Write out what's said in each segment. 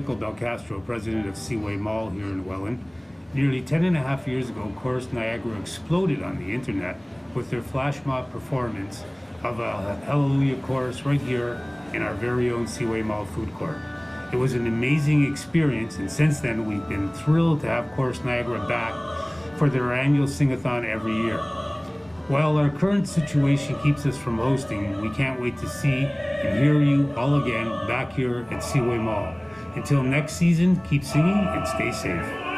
Michael Belcastro, president of Seaway Mall here in Welland. Nearly 10.5 years ago, Chorus Niagara exploded on the internet with their flash mob performance of a Hallelujah chorus right here in our very own Seaway Mall food court. It was an amazing experience, and since then we've been thrilled to have Chorus Niagara back for their annual Singathon every year. While our current situation keeps us from hosting, we can't wait to see and hear you all again back here at Seaway Mall. Until next season, keep singing and stay safe.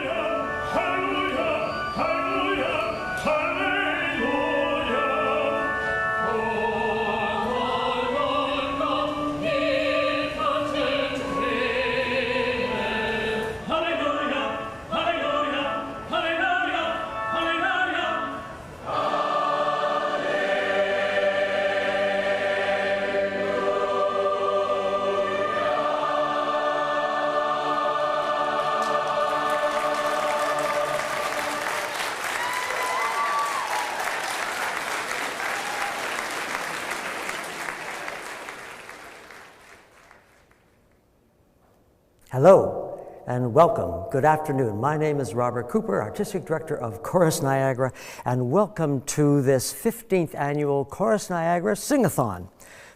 Hello and welcome. Good afternoon. My name is Robert Cooper, Artistic Director of Chorus Niagara, and welcome to this 15th annual Chorus Niagara Singathon.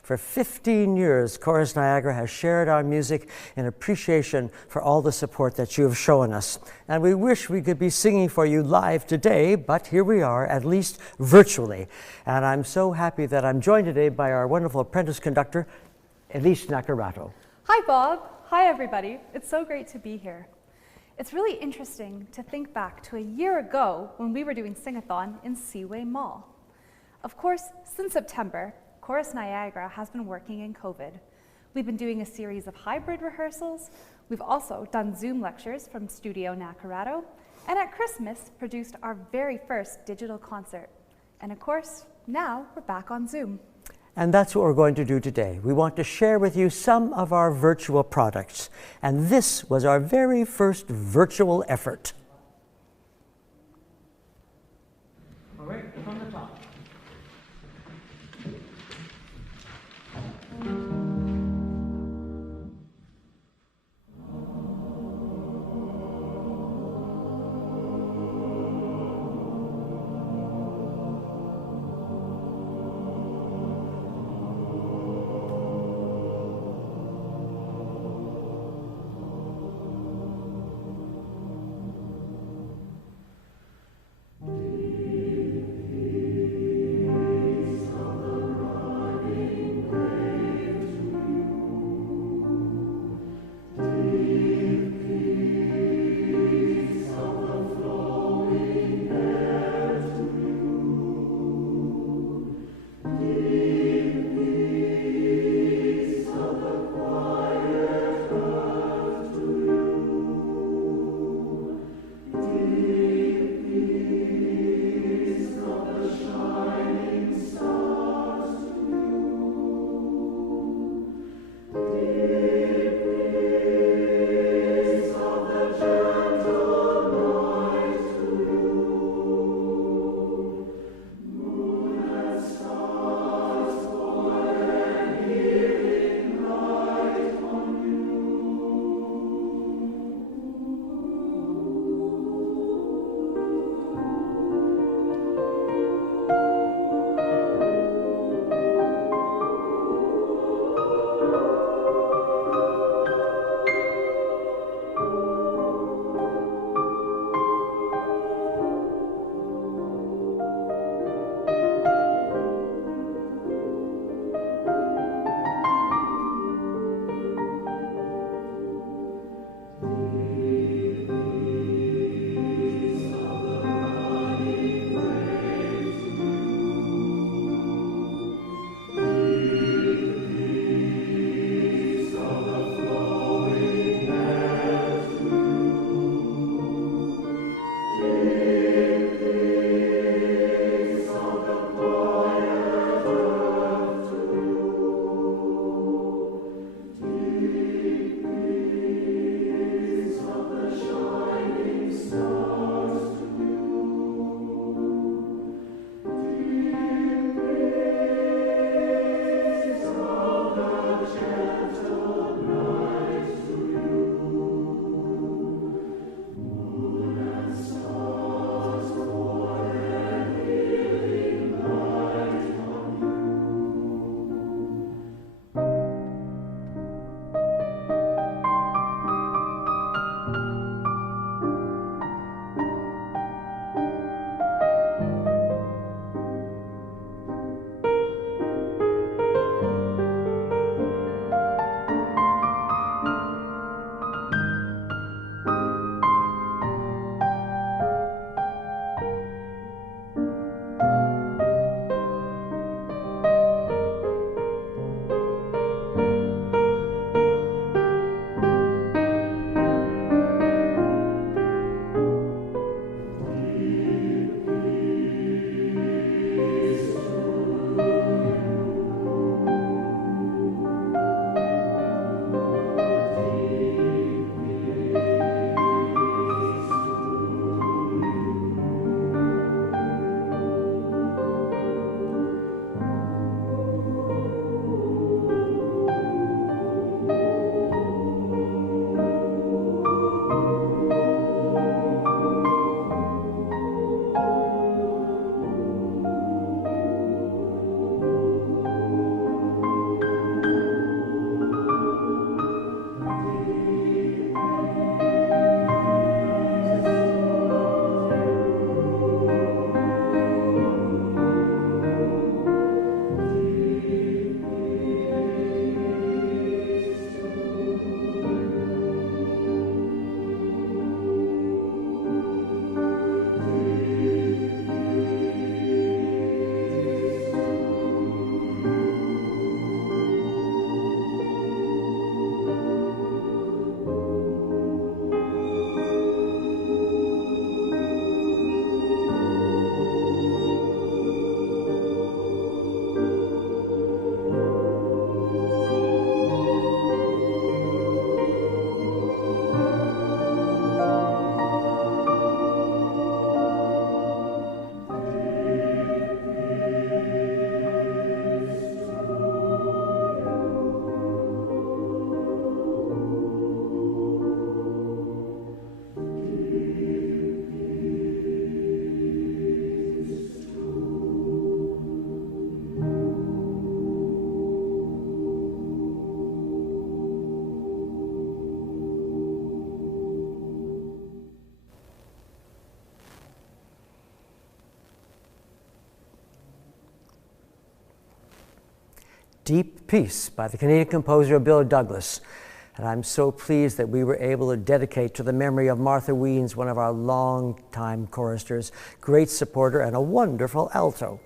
For 15 years, Chorus Niagara has shared our music in appreciation for all the support that you have shown us. And we wish we could be singing for you live today, but here we are, at least virtually. And I'm so happy that I'm joined today by our wonderful apprentice conductor, Elise Naccarato. Hi, Bob. Hi, everybody. It's so great to be here. It's really interesting to think back to a year ago when we were doing Singathon in Seaway Mall. Of course, since September, Chorus Niagara has been working in COVID. We've been doing a series of hybrid rehearsals. We've also done Zoom lectures from Studio Naccarato, and at Christmas produced our very first digital concert. And of course, now we're back on Zoom. And that's what we're going to do today. We want to share with you some of our virtual products. And this was our very first virtual effort. All right, from the top. Deep Peace by the Canadian composer Bill Douglas. And I'm so pleased that we were able to dedicate to the memory of Martha Weens, one of our long-time choristers, great supporter, and a wonderful alto.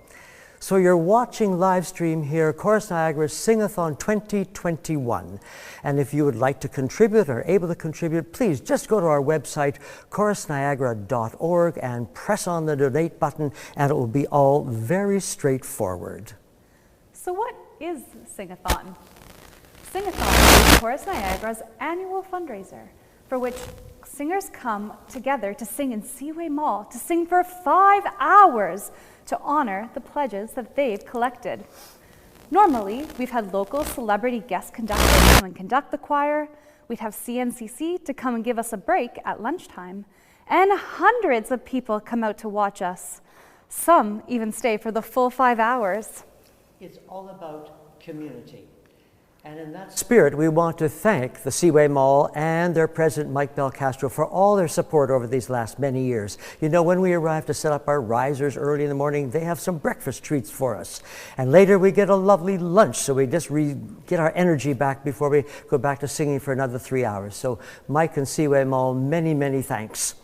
So you're watching live stream here, Chorus Niagara's Singathon 2021. And if you would like to contribute or are able to contribute, please just go to our website, chorusniagara.org, and press on the donate button, and it will be all very straightforward. So what is Singathon? Singathon is Chorus Niagara's annual fundraiser, for which singers come together to sing in Seaway Mall, to sing for 5 hours to honor the pledges that they've collected. Normally, we've had local celebrity guest conductors come and conduct the choir. We'd have CNCC to come and give us a break at lunchtime. And hundreds of people come out to watch us. Some even stay for the full 5 hours. It's all about community. And in that spirit, we want to thank the Seaway Mall and their president, Mike Belcastro, for all their support over these last many years. You know, when we arrive to set up our risers early in the morning, they have some breakfast treats for us. And later we get a lovely lunch, so we just get our energy back before we go back to singing for another 3 hours. So Mike and Seaway Mall, many, many thanks.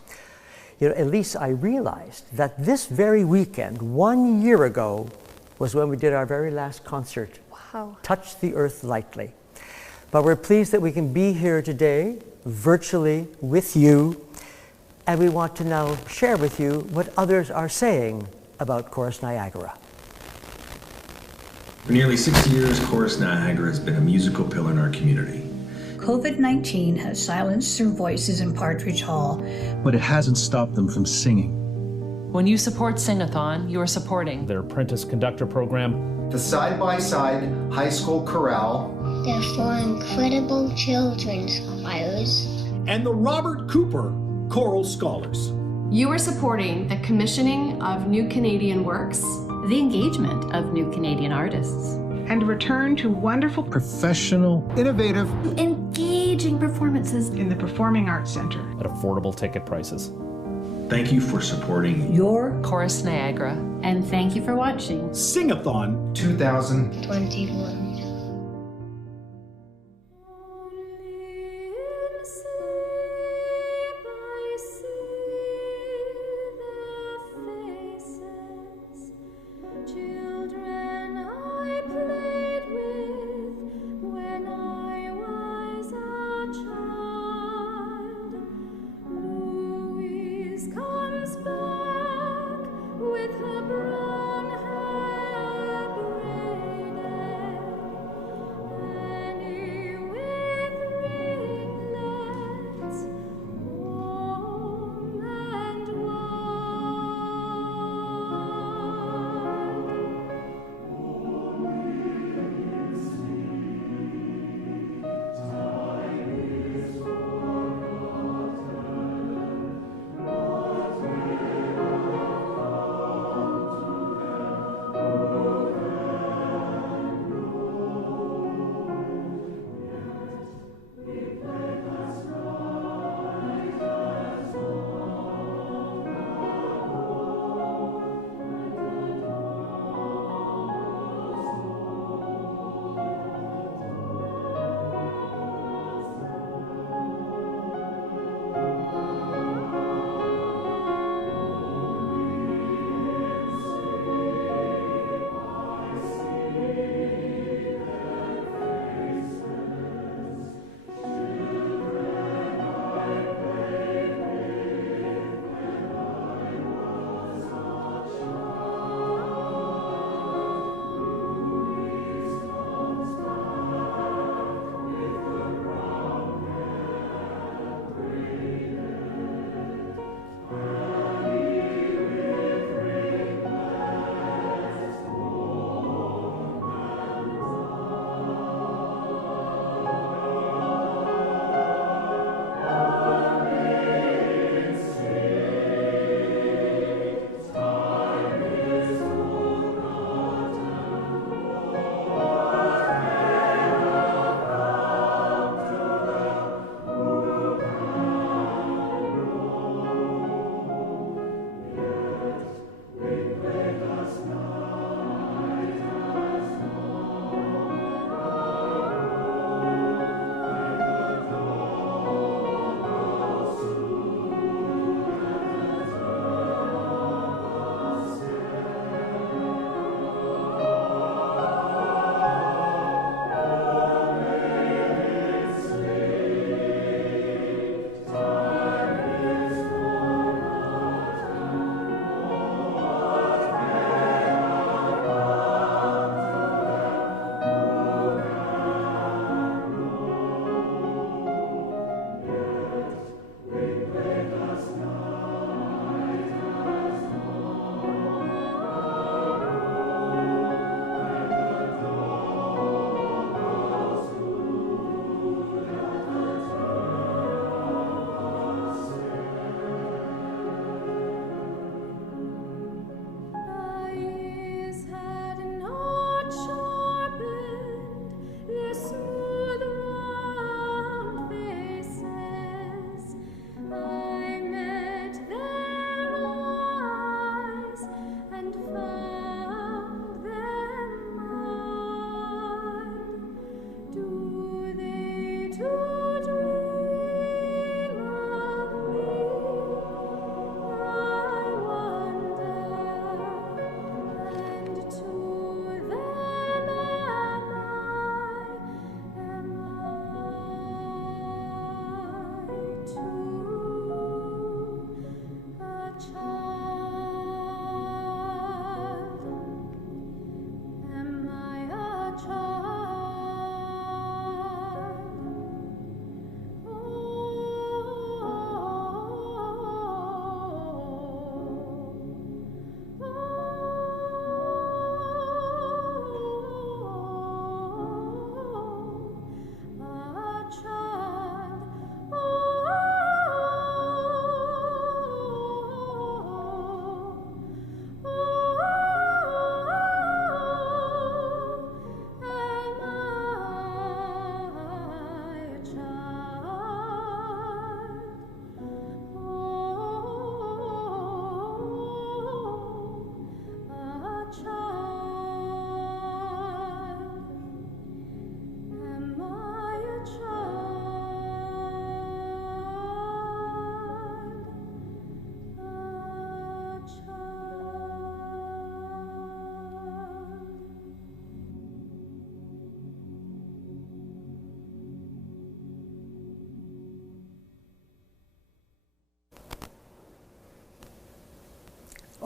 You know, Elise, I realized that this very weekend, 1 year ago, was when we did our very last concert. Wow. Touch the Earth Lightly. But we're pleased that we can be here today, virtually, with you, and we want to now share with you what others are saying about Chorus Niagara. For nearly 60 years, Chorus Niagara has been a musical pillar in our community. COVID-19 has silenced their voices in Partridge Hall, but it hasn't stopped them from singing. When you support Singathon, you are supporting their apprentice conductor program, the side-by-side high school chorale, the four incredible children's choirs, and the Robert Cooper Choral Scholars. You are supporting the commissioning of new Canadian works, the engagement of new Canadian artists, and return to wonderful, professional, innovative, engaging performances in the Performing Arts Centre at affordable ticket prices. Thank you for supporting your Chorus Niagara. And thank you for watching Singathon 2021.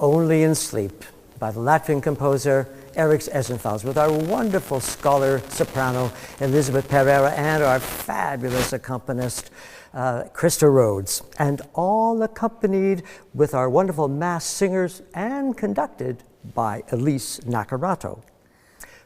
Only in Sleep by the Latvian composer Eriks Esenthals, with our wonderful scholar soprano Elizabeth Pereira and our fabulous accompanist Krista Rhodes, and all accompanied with our wonderful mass singers and conducted by Elise Nakarato.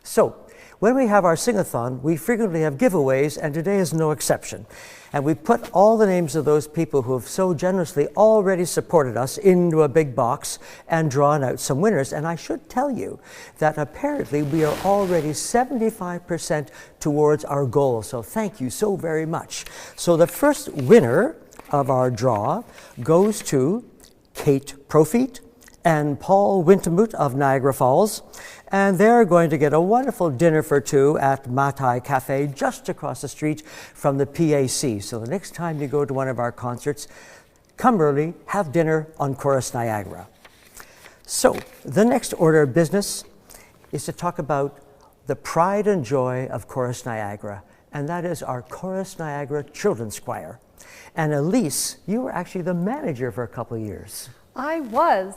So, when we have our Singathon, we frequently have giveaways, and today is no exception. And we put all the names of those people who have so generously already supported us into a big box and drawn out some winners. And I should tell you that apparently we are already 75% towards our goal. So thank you so very much. So the first winner of our draw goes to Kate Profeet and Paul Wintemuth of Niagara Falls. And they're going to get a wonderful dinner for two at Matai Cafe just across the street from the PAC. So the next time you go to one of our concerts, come early, have dinner on Chorus Niagara. So the next order of business is to talk about the pride and joy of Chorus Niagara, and that is our Chorus Niagara Children's Choir. And Elise, you were actually the manager for a couple of years. I was.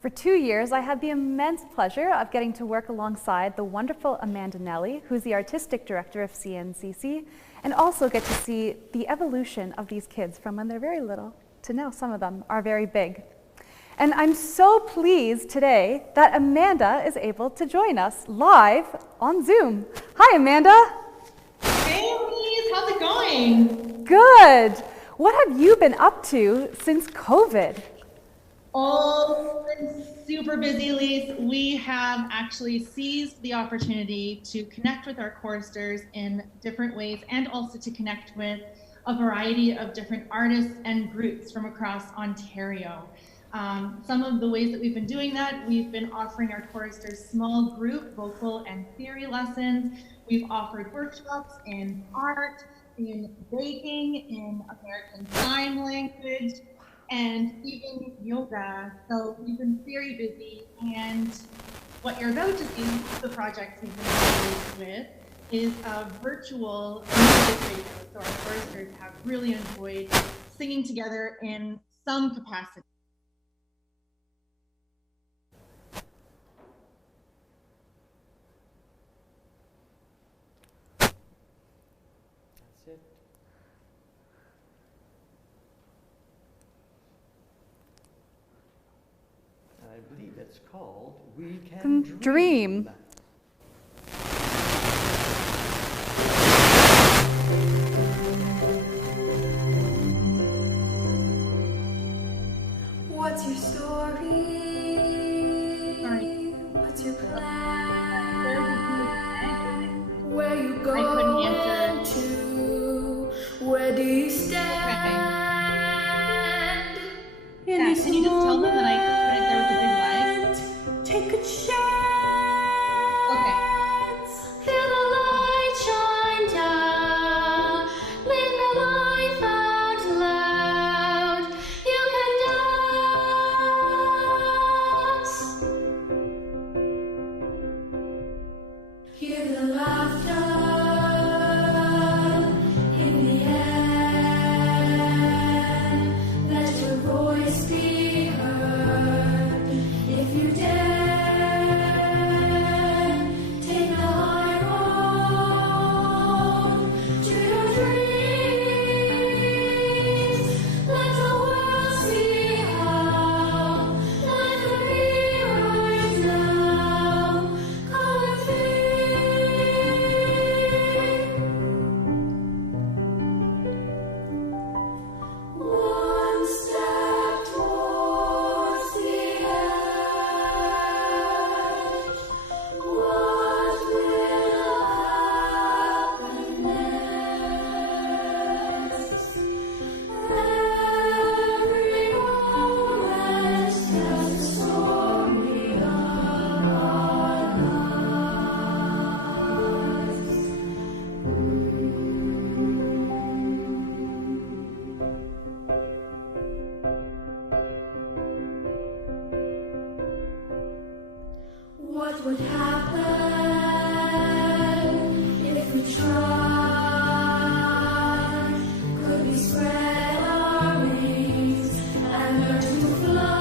For 2 years, I had the immense pleasure of getting to work alongside the wonderful Amanda Nelly, who's the artistic director of CNCC, and also get to see the evolution of these kids from when they're very little to now some of them are very big. And I'm so pleased today that Amanda is able to join us live on Zoom. Hi, Amanda. Hey, Elise, how's it going? Good. What have you been up to since COVID? Oh, been super busy, Elise. We have actually seized the opportunity to connect with our choristers in different ways and also to connect with a variety of different artists and groups from across Ontario. Some of the ways that we've been doing that, we've been offering our choristers small group vocal and theory lessons. We've offered workshops in art, in baking, in American Sign Language, and even yoga. So we've been very busy, and what you're about to see, the project we've been engaged with, is a virtual music video. So our choristers have really enjoyed singing together in some capacity. That's it. I believe it's called We Can Dream. What's your story? What's your plan? Where you going to? Where do you stand? In this can you just tell them that I there was a big lag? Take a chance. Feel the light shine down. Live the life out loud. You can dance. Hear the laughter in the air. Let your voice be heard. If you dare. What would happen if we tried? Could we spread our wings and learn to fly?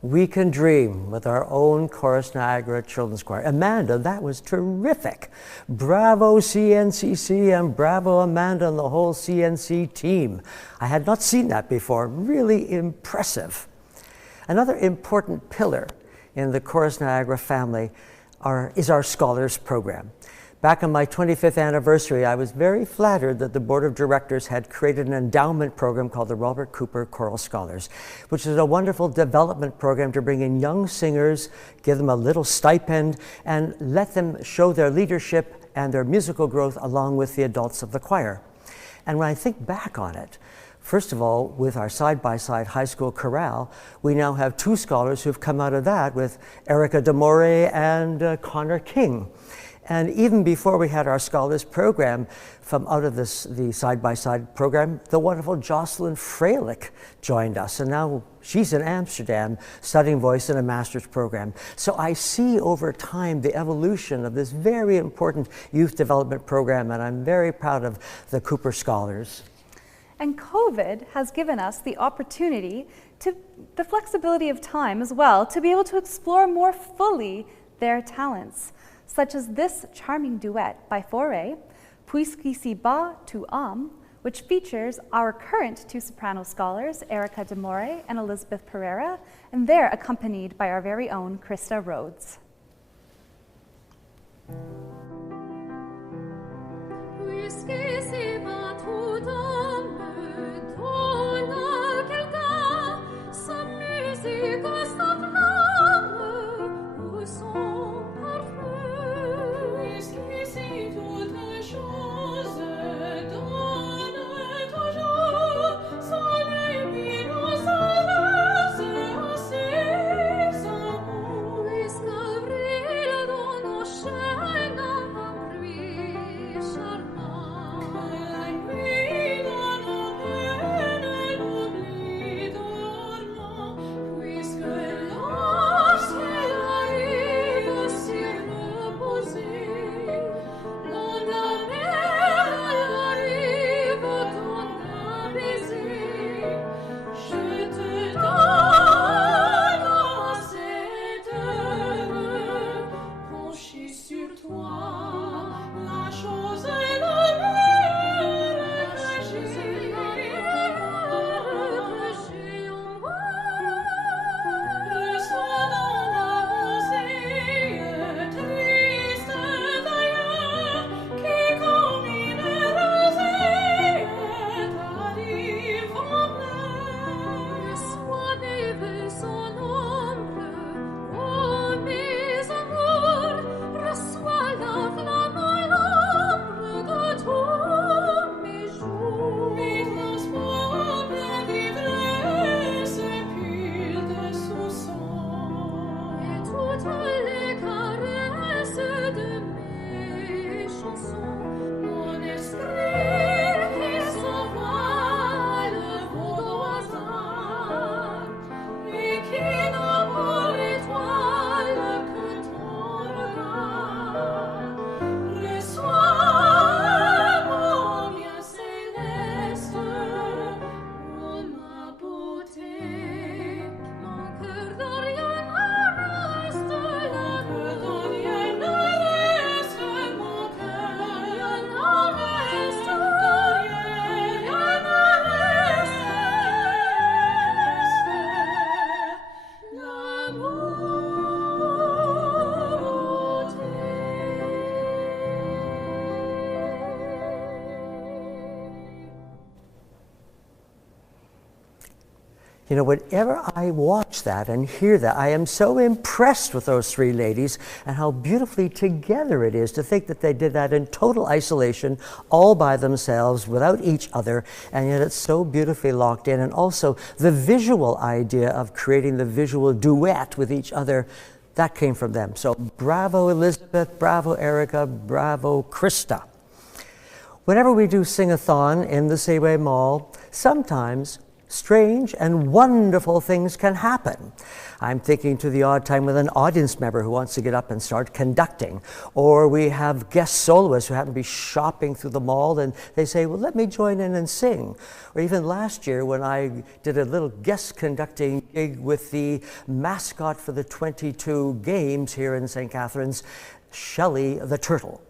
We can dream with our own Chorus Niagara Children's Choir. Amanda, that was terrific. Bravo CNCC and bravo Amanda and the whole CNC team. I had not seen that before. Really impressive. Another important pillar in the Chorus Niagara family is our Scholars Program. Back on my 25th anniversary, I was very flattered that the Board of Directors had created an endowment program called the Robert Cooper Choral Scholars, which is a wonderful development program to bring in young singers, give them a little stipend, and let them show their leadership and their musical growth along with the adults of the choir. And when I think back on it, first of all, with our side-by-side high school chorale, we now have 2 scholars who've come out of that with Erica Demore and Connor King. And even before we had our Scholars Program, from out of the side-by-side program, the wonderful Jocelyn Freilich joined us. And now she's in Amsterdam studying voice in a master's program. So I see over time the evolution of this very important youth development program, and I'm very proud of the Cooper Scholars. And COVID has given us the opportunity the flexibility of time as well, to be able to explore more fully their talents, such as this charming duet by Fauré, Puisqu'ici bas tu âme, which features our current 2 soprano scholars, Erica Demore and Elizabeth Pereira, and they're accompanied by our very own Krista Rhodes. Puisqu'ici bas tu âme, ton quelqu'un, sa musique, sa flamme, ou son parfum. Puisqu'ici toutes choses donnent toujours sa luminosité à ses amours. Puisqu'avril dans nos chaînes un bruit charmant, que la nuit dans nos peines l'oubli dormant, puisque lorsqu'elle arrive s'y reposer, dans la mer elle arrive ton baiser, je te donne à cette heure, penchée sur toi, la chose est la meilleure que j'ai en moi. Le soir dans ma pensée triste d'ailleurs, qui comme une rosée t'arrive en plein. Le soir n'éveille son ombre, ô mes amours, reçois la flamme à l'ombre de tous mes jours. Mes transports d'ivresse pure de sous-sang, et toutes les caresses de mes chansons, mon esprit qui s'envole au hasard, et qui n'a pour étoile que ton regard. Reçois mon bien céleste, ô ma beauté, mon cœur de rien ne reste, le cœur de rien ne reste, mon cœur de rien ne reste, de rien ne reste, You know, whenever I watch that and hear that, I am so impressed with those 3 ladies and how beautifully together it is to think that they did that in total isolation, all by themselves, without each other, and yet it's so beautifully locked in. And also the visual idea of creating the visual duet with each other, that came from them. So bravo Elizabeth, bravo Erica, bravo Krista. Whenever we do Singathon in the Seaway Mall, sometimes strange and wonderful things can happen. I'm thinking to the odd time with an audience member who wants to get up and start conducting. Or we have guest soloists who happen to be shopping through the mall and they say, well, let me join in and sing. Or even last year when I did a little guest conducting gig with the mascot for the 22 games here in St. Catharines, Shelley the Turtle.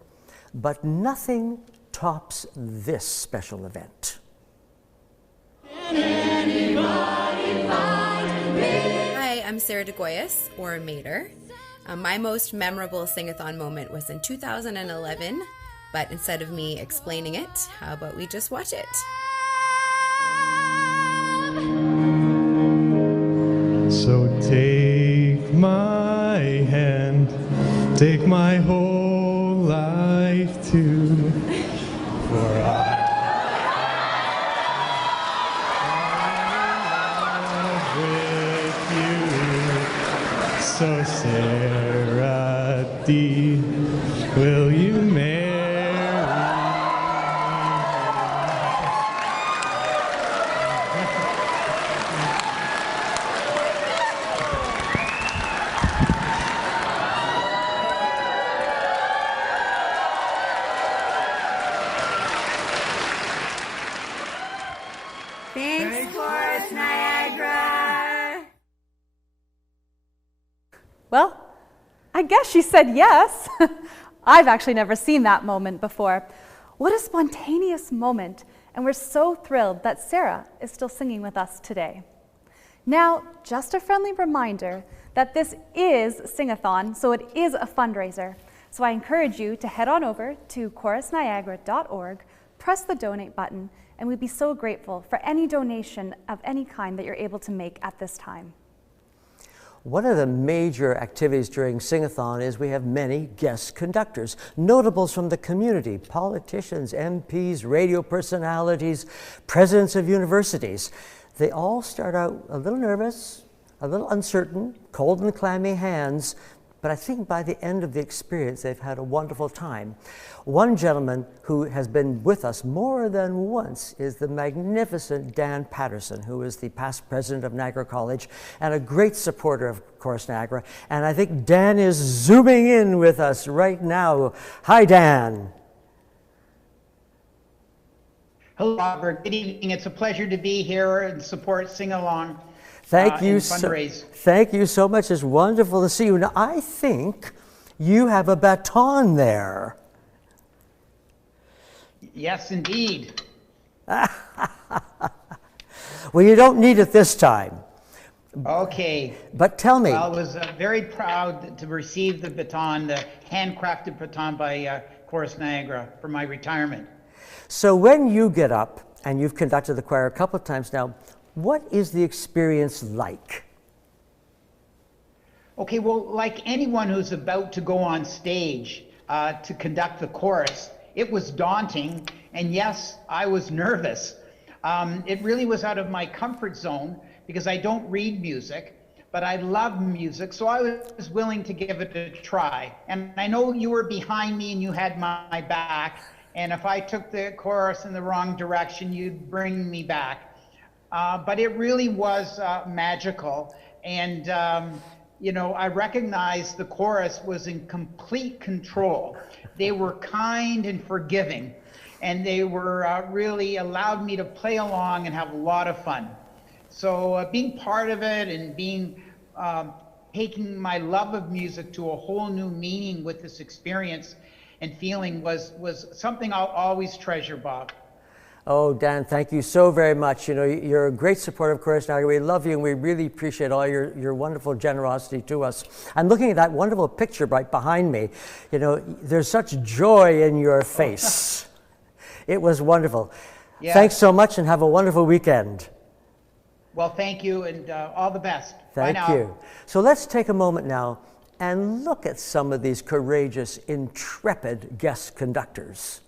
But nothing tops this special event. Hi, I'm Sarah DeGoyas, or Mater. My most memorable Singathon moment was in 2011, but instead of me explaining it, how about we just watch it? So take my hand, take my whole life too, for I So Sarah D, will you marry Thanks, Chorus Niagara. Well, I guess she said yes. I've actually never seen that moment before. What a spontaneous moment, and we're so thrilled that Sarah is still singing with us today. Now, just a friendly reminder that this is Singathon, so it is a fundraiser. So I encourage you to head on over to chorusniagara.org, press the donate button, and we'd be so grateful for any donation of any kind that you're able to make at this time. One of the major activities during Singathon is we have many guest conductors, notables from the community, politicians, MPs, radio personalities, presidents of universities. They all start out a little nervous, a little uncertain, cold and clammy hands, but I think by the end of the experience, they've had a wonderful time. One gentleman who has been with us more than once is the magnificent Dan Patterson, who is the past president of Niagara College and a great supporter of Chorus Niagara. And I think Dan is zooming in with us right now. Hi, Dan. Hello, Robert. Good evening. It's a pleasure to be here and support Sing Along. Thank you so much. It's wonderful to see you. Now, I think you have a baton there. Yes, indeed. Well, you don't need it this time. Okay. But tell me. Well, I was very proud to receive the baton, the handcrafted baton by Chorus Niagara for my retirement. So when you get up, and you've conducted the choir a couple of times now, what is the experience like? Okay, well, like anyone who's about to go on stage to conduct the chorus, it was daunting, and yes, I was nervous. It really was out of my comfort zone because I don't read music, but I love music, so I was willing to give it a try. And I know you were behind me and you had my back, and if I took the chorus in the wrong direction, you'd bring me back. But it really was magical, and you know, I recognized the chorus was in complete control. They were kind and forgiving, and they were really allowed me to play along and have a lot of fun. So being part of it and being taking my love of music to a whole new meaning with this experience and feeling was something I'll always treasure, Bob. Oh, Dan, thank you so very much. You know, you're a great supporter of Chorus Niagara. We love you, and we really appreciate all your wonderful generosity to us. I'm looking at that wonderful picture right behind me. You know, there's such joy in your face. It was wonderful. Yeah. Thanks so much, and have a wonderful weekend. Well, thank you, and all the best. Thank you. So let's take a moment now and look at some of these courageous, intrepid guest conductors.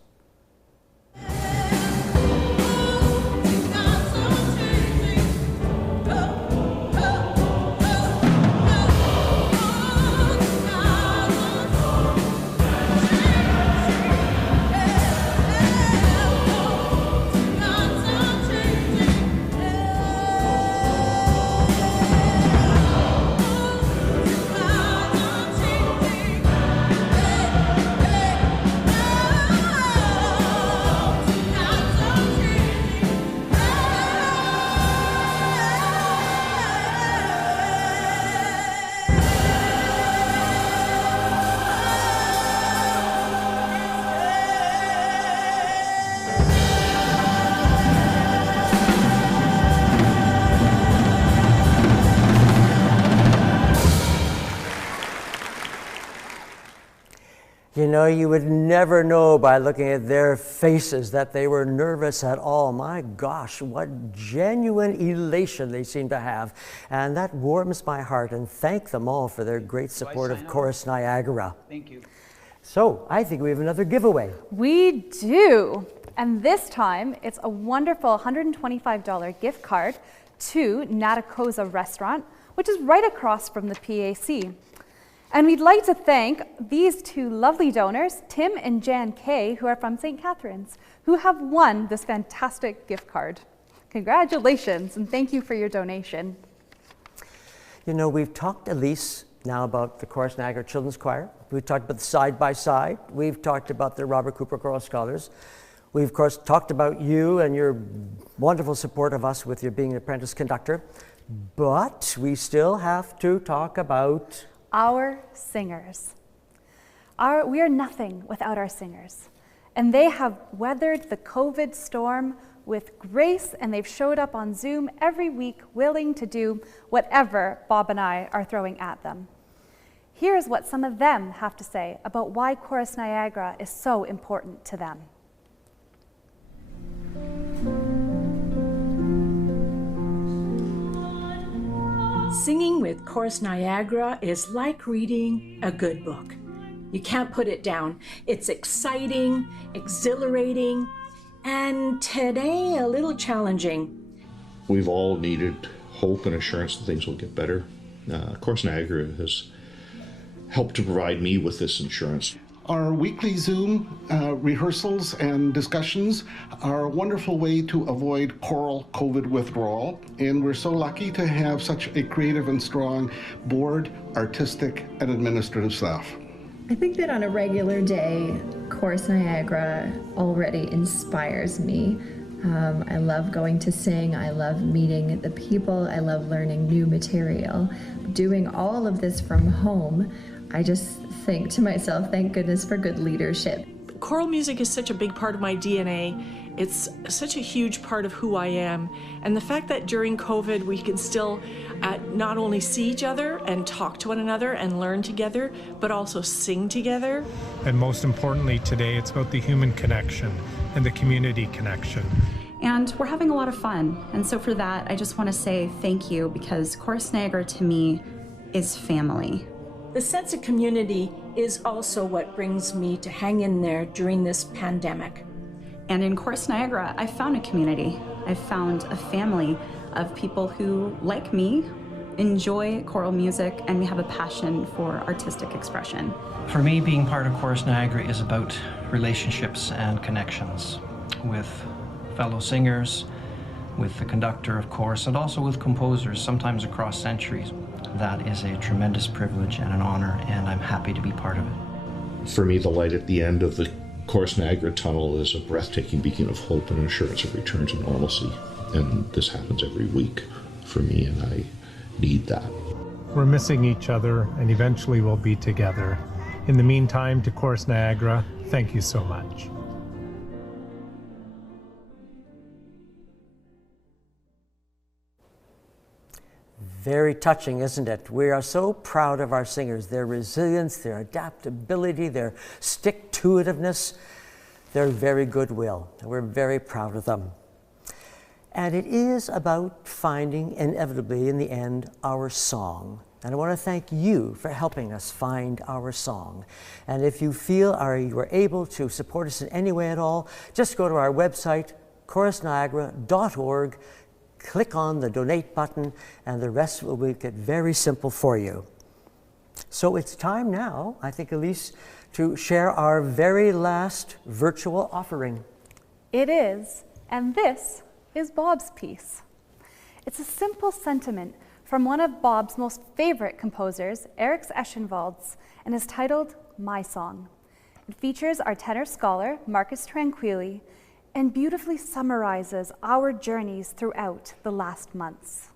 You know, you would never know by looking at their faces that they were nervous at all. My gosh, what genuine elation they seem to have. And that warms my heart, and thank them all for their great support of Chorus Niagara. Thank you. So, I think we have another giveaway. We do. And this time, it's a wonderful $125 gift card to Natakoza Restaurant, which is right across from the PAC. And we'd like to thank these two lovely donors, Tim and Jan Kay, who are from St. Catharines, who have won this fantastic gift card. Congratulations, and thank you for your donation. You know, we've talked, Elise, now about the Chorus Niagara Children's Choir. We've talked about the side-by-side. We've talked about the Robert Cooper Choral Scholars. We've, of course, talked about you and your wonderful support of us with your being an apprentice conductor. But we still have to talk about our singers. We are nothing without our singers. And they have weathered the COVID storm with grace, and they've showed up on Zoom every week willing to do whatever Bob and I are throwing at them. Here's what some of them have to say about why Chorus Niagara is so important to them. Singing with Chorus Niagara is like reading a good book. You can't put it down. It's exciting, exhilarating, and today a little challenging. We've all needed hope and assurance that things will get better. Chorus Niagara has helped to provide me with this assurance. Our weekly Zoom rehearsals and discussions are a wonderful way to avoid choral COVID withdrawal, and we're so lucky to have such a creative and strong board, artistic, and administrative staff. I think that on a regular day, Chorus Niagara already inspires me. I love going to sing, I love meeting the people, I love learning new material. Doing all of this from home, I just think to myself, thank goodness for good leadership. Choral music is such a big part of my DNA. It's such a huge part of who I am. And the fact that during COVID we can still not only see each other and talk to one another and learn together, but also sing together. And most importantly today, it's about the human connection and the community connection. And we're having a lot of fun. And so for that, I just want to say thank you, because Chorus Niagara to me is family. The sense of community is also what brings me to hang in there during this pandemic. And in Chorus Niagara, I found a community. I found a family of people who, like me, enjoy choral music, and we have a passion for artistic expression. For me, being part of Chorus Niagara is about relationships and connections with fellow singers, with the conductor, of course, and also with composers, sometimes across centuries. That is a tremendous privilege and an honor, and I'm happy to be part of it. For me, the light at the end of the Chorus Niagara tunnel is a breathtaking beacon of hope and assurance of return to normalcy. And this happens every week for me, and I need that. We're missing each other, and eventually we'll be together. In the meantime, to Chorus Niagara, thank you so much. Very touching, isn't it? We are so proud of our singers, their resilience, their adaptability, their stick-to-itiveness, their very goodwill. We're very proud of them. And it is about finding, inevitably, in the end, our song. And I want to thank you for helping us find our song. And if you feel you are able to support us in any way at all, just go to our website, chorusniagara.org, click on the donate button, and the rest will make it very simple for you. So it's time now, I think, Elise, to share our very last virtual offering. It is, and this is Bob's piece. It's a simple sentiment from one of Bob's most favorite composers, Eric Eschenwald's, and is titled My Song. It features our tenor scholar, Marcus Tranquilli, and beautifully summarizes our journeys throughout the last months.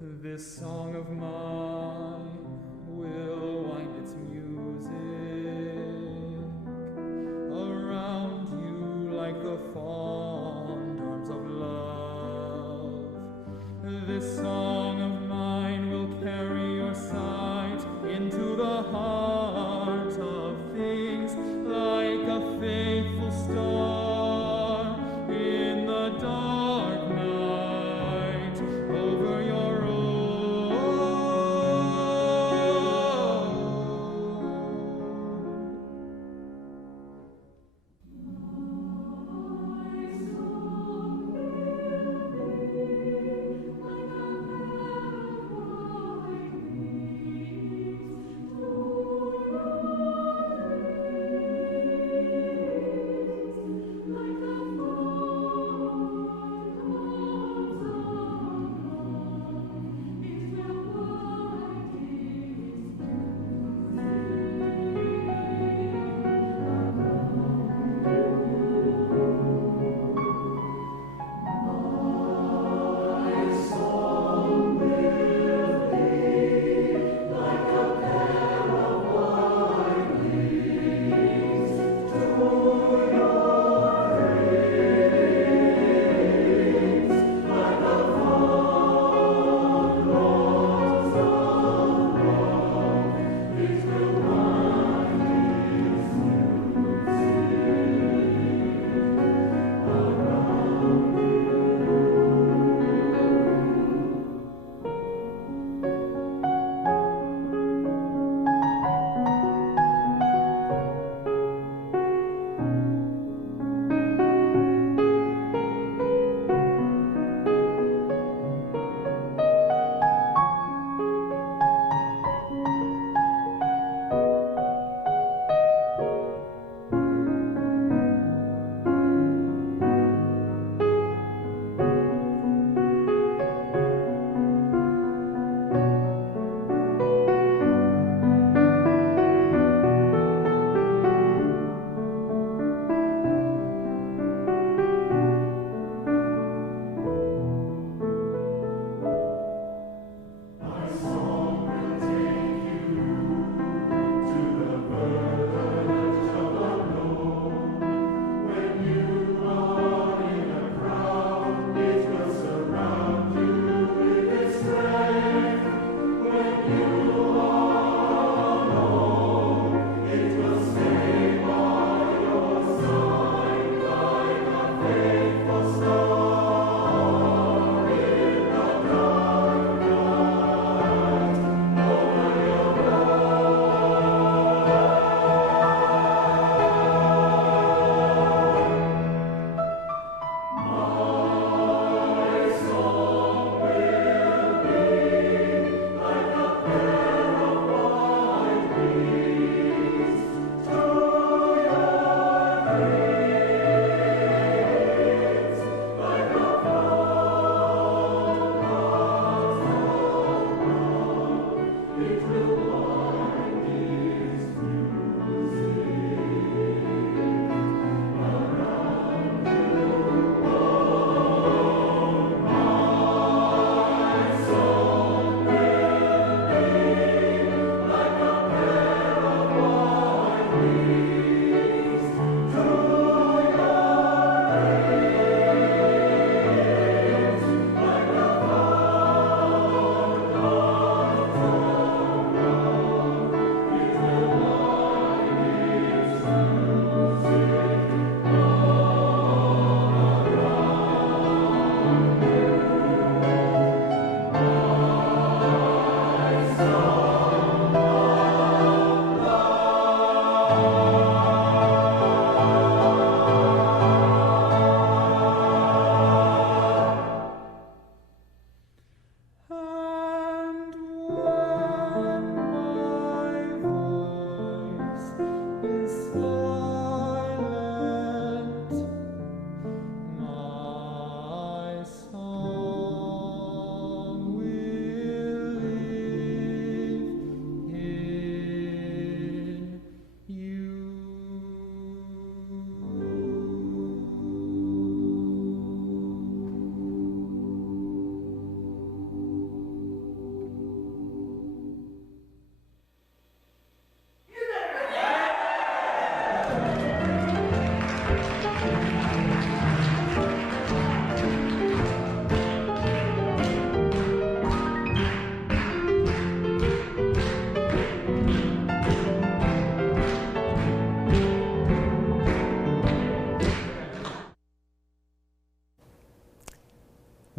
This song of mine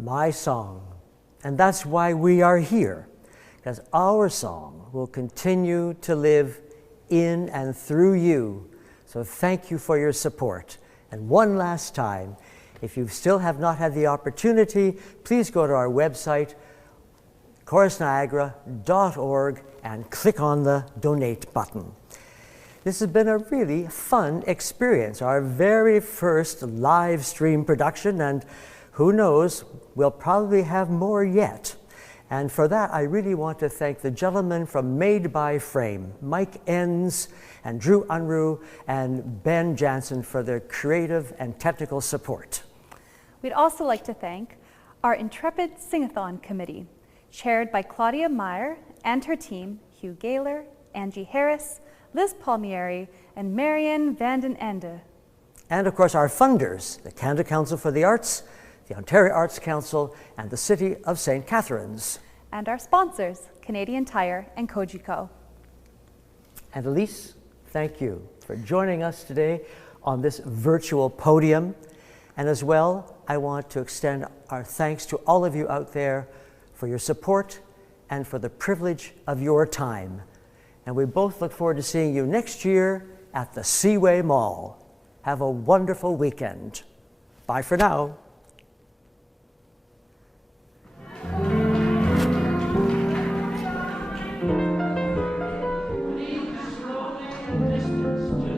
my song. And that's why we are here, because our song will continue to live in and through you. So thank you for your support. And one last time, if you still have not had the opportunity, please go to our website, chorusniagara.org, and click on the donate button. This has been a really fun experience, our very first live stream production, and who knows, we'll probably have more yet. And for that, I really want to thank the gentlemen from Made by Frame, Mike Enns and Drew Unruh and Ben Jansen, for their creative and technical support. We'd also like to thank our intrepid Singathon committee, chaired by Claudia Meyer and her team, Hugh Gaylor, Angie Harris, Liz Palmieri, and Marion Vanden Ende. And of course our funders, the Canada Council for the Arts, the Ontario Arts Council, and the City of St. Catharines. And our sponsors, Canadian Tire and Kojiko. And Elise, thank you for joining us today on this virtual podium. And as well, I want to extend our thanks to all of you out there for your support and for the privilege of your time. And we both look forward to seeing you next year at the Seaway Mall. Have a wonderful weekend. Bye for now. Distance.